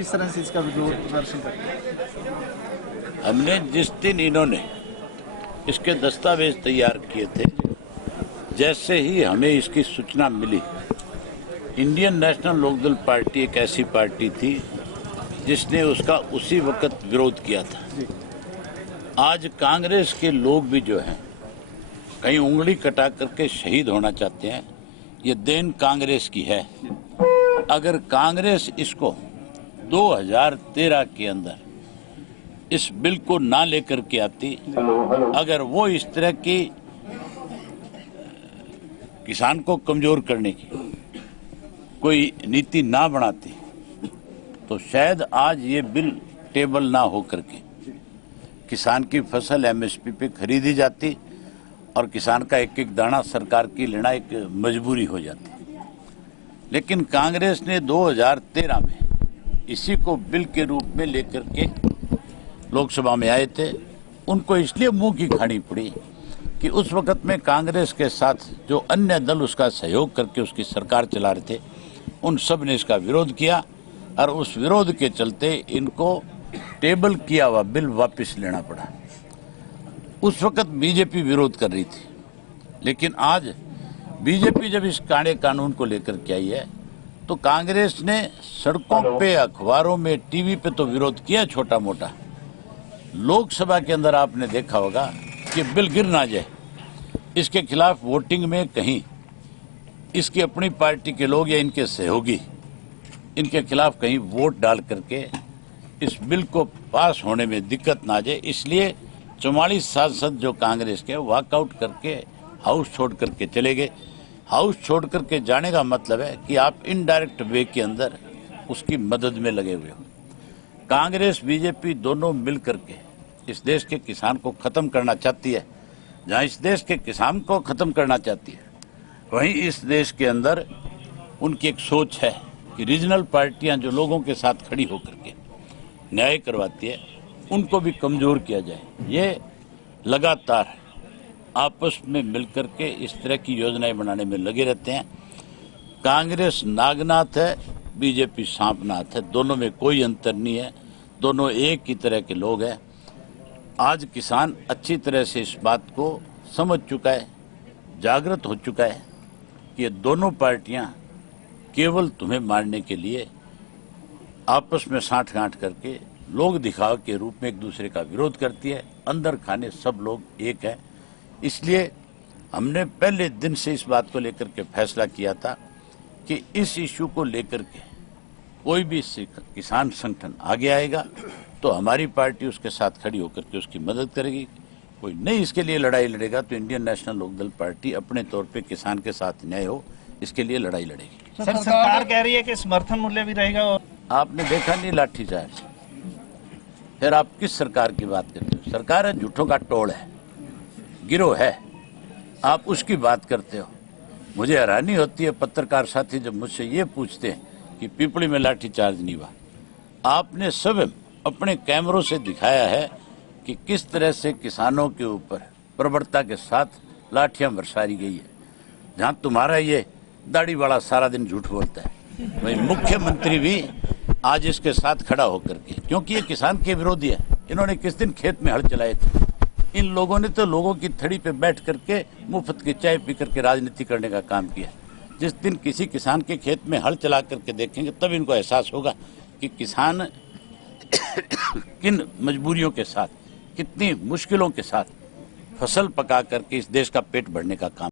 किस तरह से इसका विरोध प्रदर्शन करते? हमने जिस दिन इन्होंने इसके दस्तावेज तैयार किए थे, जैसे ही हमें इसकी सूचना मिली, इंडियन नेशनल लोकदल पार्टी एक ऐसी पार्टी थी जिसने उसका उसी वक्त विरोध किया था। आज कांग्रेस के लोग भी जो हैं कहीं उंगली कटा करके शहीद होना चाहते हैं। ये देन कांग्रेस की है। अगर कांग्रेस इसको 2013 के अंदर इस बिल को ना लेकर के आती, अगर वो इस तरह की किसान को कमजोर करने की कोई नीति ना बनाती, तो शायद आज ये बिल टेबल ना हो करके किसान की फसल एमएसपी पे खरीदी जाती और किसान का एक एक दाना सरकार की लेना एक मजबूरी हो जाती। लेकिन कांग्रेस ने 2013 में इसी को बिल के रूप में लेकर के लोकसभा में आए थे। उनको इसलिए मुंह की खानी पड़ी कि उस वक्त में कांग्रेस के साथ जो अन्य दल उसका सहयोग करके उसकी सरकार चला रहे थे, उन सब ने इसका विरोध किया और उस विरोध के चलते इनको टेबल किया हुआ बिल वापस लेना पड़ा। उस वक्त बीजेपी विरोध कर रही थी, लेकिन आज बीजेपी जब इस काले कानून को लेकर के आई है, तो कांग्रेस ने सड़कों पे, अखबारों में, टीवी पे तो विरोध किया छोटा मोटा। लोकसभा के अंदर आपने देखा होगा कि बिल गिर ना जाए, इसके खिलाफ वोटिंग में कहीं इसकी अपनी पार्टी के लोग या इनके सहयोगी इनके खिलाफ कहीं वोट डाल करके इस बिल को पास होने में दिक्कत ना जाए, इसलिए 44 सांसद जो कांग्रेस के वॉकआउट करके हाउस छोड़ करके चले गए। हाउस छोड़ करके जाने का मतलब है कि आप इनडायरेक्ट वे के अंदर उसकी मदद में लगे हुए हो। कांग्रेस बीजेपी दोनों मिल करके इस देश के किसान को खत्म करना चाहती है। जहां इस देश के किसान को खत्म करना चाहती है, वहीं इस देश के अंदर उनकी एक सोच है कि रीजनल पार्टियां जो लोगों के साथ खड़ी होकर के न्याय करवाती है, उनको भी कमजोर किया जाए। ये लगातार आपस में मिलकर के इस तरह की योजनाएं बनाने में लगे रहते हैं। कांग्रेस नागनाथ है, बीजेपी सांपनाथ है, दोनों में कोई अंतर नहीं है, दोनों एक ही तरह के लोग हैं। आज किसान अच्छी तरह से इस बात को समझ चुका है, जागृत हो चुका है कि ये दोनों पार्टियां केवल तुम्हें मारने के लिए आपस में साठ-गांठ करके लोग दिखाव के रूप में एक दूसरे का विरोध करती है। अंदर खाने सब लोग एक है। इसलिए हमने पहले दिन से इस बात को लेकर के फैसला किया था कि इस इश्यू को लेकर के कोई भी किसान संगठन आगे आएगा तो हमारी पार्टी उसके साथ खड़ी होकर के उसकी मदद करेगी। कोई नहीं इसके लिए लड़ाई लड़ेगा तो इंडियन नेशनल लोकदल पार्टी अपने तौर पे किसान के साथ न्याय हो, इसके लिए लड़ाई लड़ेगी। सर, सरकार कह रही है कि समर्थन मूल्य भी रहेगा। और आपने देखा नहीं लाठीचार्ज, फिर आप किस सरकार की बात करते हो? सरकार है झूठों का टोल है, गिरोह है, आप उसकी बात करते हो। मुझे हैरानी होती है पत्रकार साथी जब मुझसे ये पूछते हैं कि पिपली में लाठीचार्ज नहीं हुआ। आपने सब अपने कैमरों से दिखाया है कि किस तरह से किसानों के ऊपर प्रबलता के साथ लाठियां बरसाई गई है। जहां तुम्हारा ये दाढ़ी वाला सारा दिन झूठ बोलता है, वही मुख्यमंत्री भी आज इसके साथ खड़ा होकर के, क्योंकि ये किसान के विरोधी है। इन्होंने किस दिन खेत में हल चलाए थे? इन लोगों ने तो लोगों की थड़ी पे बैठ करके मुफ्त की चाय पी करके राजनीति करने का काम किया। जिस दिन किसी किसान के खेत में हल चला करके देखेंगे तब इनको एहसास होगा कि किसान किन मजबूरियों के साथ, कितनी मुश्किलों के साथ फसल पका करके इस देश का पेट भरने का काम